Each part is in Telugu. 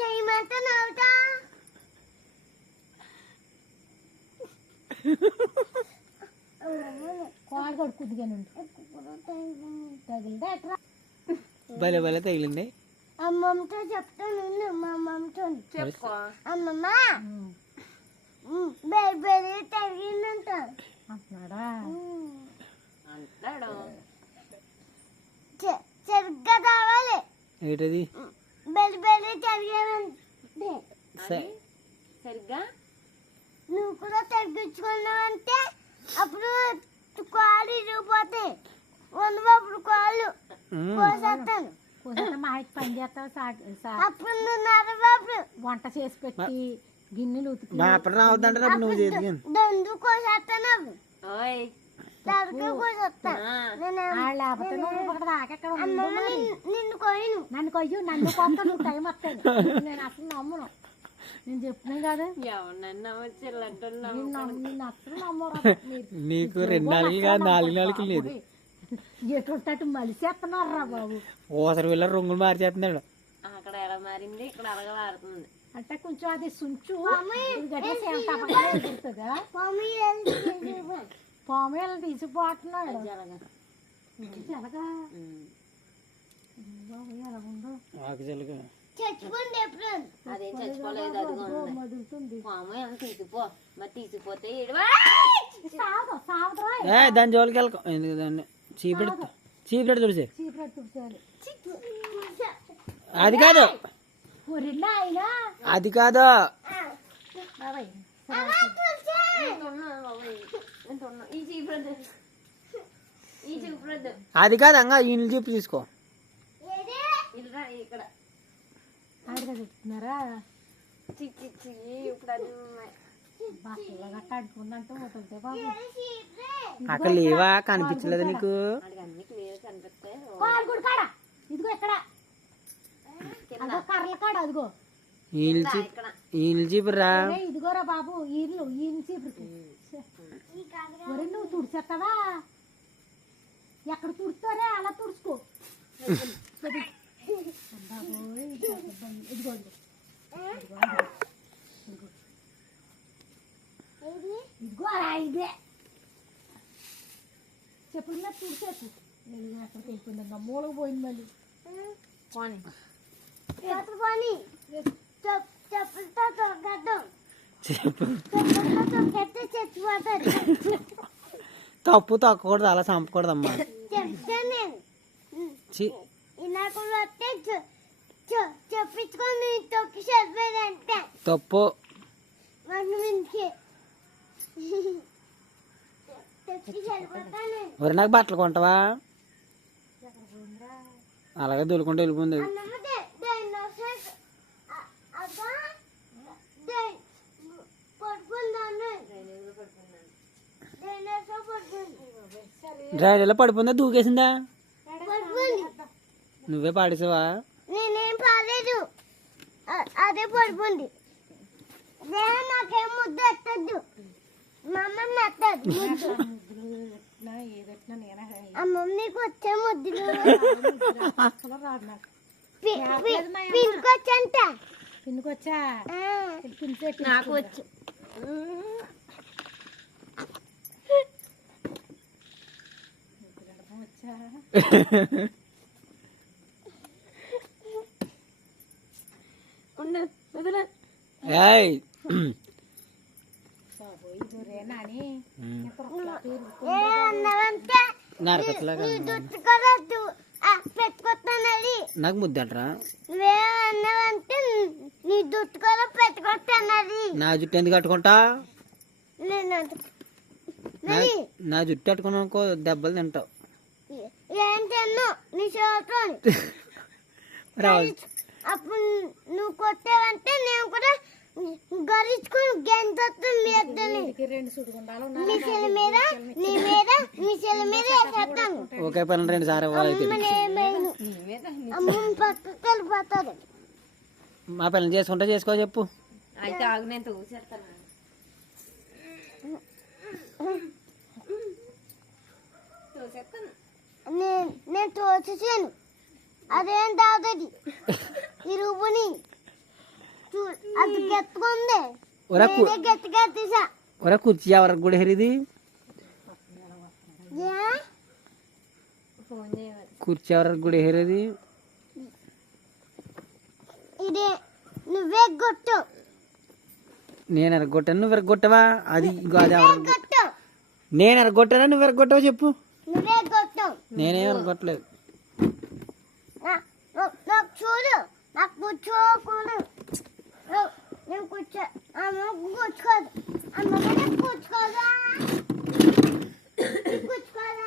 చేయమంటే నవ్వుతా కోడ కొడుకుద్దిగాను తగిలితే ఎట్లా భలే భలే తగిలింది. అమ్మమ్మతో చెప్తాను మా అమ్మమ్మతో చెప్పుకో. అమ్మమ్మ బేబీ తగిలిందంట అంటున్నాడా అంటాడు. సరిగ్గా కావాలి ఏంటది? బెల్లి తగిలేమంటే సరిగ్గా నువ్వు కూడా తగ్గించుకున్నావంటే అప్పుడు కాళ్ళు ఇరిగిపోతాయి. అప్పుడు కాళ్ళు కోసేస్తాను. మా ఆయన పని చేస్తావు అప్పుడు నువ్వు నరబాబు వంట చేసి పెట్టి గిన్నెలు ఉతికి మా అప్పుడు రావద్దంటే అప్పుడు నువ్వు చేతికి దండు కోసేస్తాను. అప్పుడు ఓయ్ తలకి కోసేస్తాను. లేకపోతే నువ్వు ఇక్కడ దాకెక్కడ అమ్మమ్మ నిన్ను కోయను. నన్ను కొయ్యు నన్ను కొత్త నువ్వు టైం వస్తాను. నేను అసలు నమ్మను. నేను చెప్పినాను కదా ఎవరినన్నా వచ్చేళ్ళంటున్నా. నిన్ను అసలు నమ్మరు. నీకు 2 నాలుగు కాదు 4 నాలుగు లేదు. ఎటు మలిసేస్తున్నారా బాబు. ఓసరి వెళ్ళ రంగులు మార్చేస్తున్నాడు. అక్కడ ఎలా మారింది, ఇక్కడ అలాగే మారుతుంది. అంటే కొంచెం అది సుంచు పామేలు తీసిపోతున్నాడు. ఎలాగా ఎలాగుందో చచ్చిపోండి ఎప్పుడు అదేం చచ్చిపోలేదు. అదిగో మదులుతుంది. పాము ఏమో తీసిపో. మరి తీసిపోతే దాని జోలికి వెళ్ళకం. ఎందుకు దాన్ని చీపెట్టి తుడిసే. చీపురెట్టు తుడిచాలి. అది కాదు అది కాదు. అది కాదు అంగా ఈయన చెప్పి తీసుకో. ఇక్కడ ఆడిగా చెప్తున్నారా ఇప్పుడు అది బట్టలు గట్ట అడుకుందంటూ పోతుంది బాబు. అక్కడ లేవా? కనిపించలేదు నీకు? అన్ని క్లియర్ కనిపిస్తాయి. కాడు కాడ ఇదిగో ఎక్కడ అదిగో కర్రల కాడ అదిగో ఈయన చీపురా. ఇదిగోరా బాబు ఈయన చీపురికి. ఒరే నువ్వు తుడిచేస్తావా? ఎక్కడ తుడుతారే అలా తుడుచుకో. ఇదిగో ఇదిగో అలా ఇదే చెప్పుల మీద తుడిచేసి ఎక్కడికి వెళ్ళిపోయింది. మూలకు పోయింది మళ్ళీ. పోనీ పోనీ చెప్పులతో తొక్కద్దాం. చచ్చిపోతారు. తప్పు తొక్కకూడదు, అలా చంపకూడదమ్మా. చెప్తాను నేను. నాకు వస్తే చెప్పించుకొని తొక్కి చదివేదంటే తప్పు. తొక్కి చదిపోతాను. మరి నాకు బట్టలు కొంటావా? అలాగే దొరుకుంటూ వెళ్ళిపోయింది. డ్రైనేలో పడిపోయిందా? దూకేసిందా? నువ్వే పాడేసావా? నేనేం పాలేదు, అదే పడిపోండి. నాకేం ముద్దు ఎత్తద్దు, మా అమ్మమ్మ ఎత్తద్దు ముద్దు. అమ్మమ్మ నీకు వచ్చే ముద్దులు పిన్కొచ్చంట. పిన్నుకొచ్చా నాకు వచ్చు. నాకు ముద్దంటరా? నువ్వేమన్నావంటే నీ దుట్టు కూడా పెట్టుకొట్టన్నది. నా జుట్టు ఎందుకు కట్టుకుంటా? నా జుట్టు కట్టుకున్నా అనుకో దెబ్బలు తింటావు. ఏం తిన్ను నీ చేతులు. అప్పుడు నువ్వు కొట్టావంటే నేను కూడా గరించుకుని గెంతు మీ మిషన్ మీద నీ మీద మిషన్ మీద వేసేస్తాను. ఒకే పని 2 సార్లు అమ్మని పక్కకి వెళ్ళిపోతుంది. మా పిల్లలు చేసుకుంటా చేసుకో చెప్పు. అయితే ఆగు, నేను తోసేస్తాను. నేను తోచేసాను. అదేం తాగుతుంది ఈ రూపుని అది గెత్తుకుంది నేనే గెత్తగెత్తేసా ఒరే కుర్చీ ఎవరికి కూడా హెరిది ఫోన్ చేయవాలి. కుర్చీ ఎవరికి కూడా హెరిది ఇదే నువ్వే గొట్టు నేను ఎరగొట్టాను నువ్వు ఎరగొట్టవా అది ఇంకో అది ఎవరు గొట్టు నేను ఎరగొట్టానా నువ్వు ఎరగొట్టావా చెప్పు నువ్వే గొట్టు నేనేం ఎరగొట్టలేదు నాకు చూడు నాకు కూర్చోకూడదు నేను కూర్చో అమ్మ కూర్చోదు అమ్మ కూర్చోదా కూర్చోదా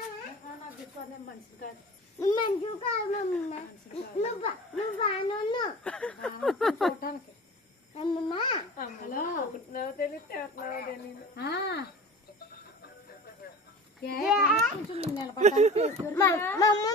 మంచి కాదు నువ్వు బాను అమ్మమ్మ పుట్టినావో తెలియదు అట్నావో తెలియదు. కొంచెం నిలబడడానికి మా అమ్మ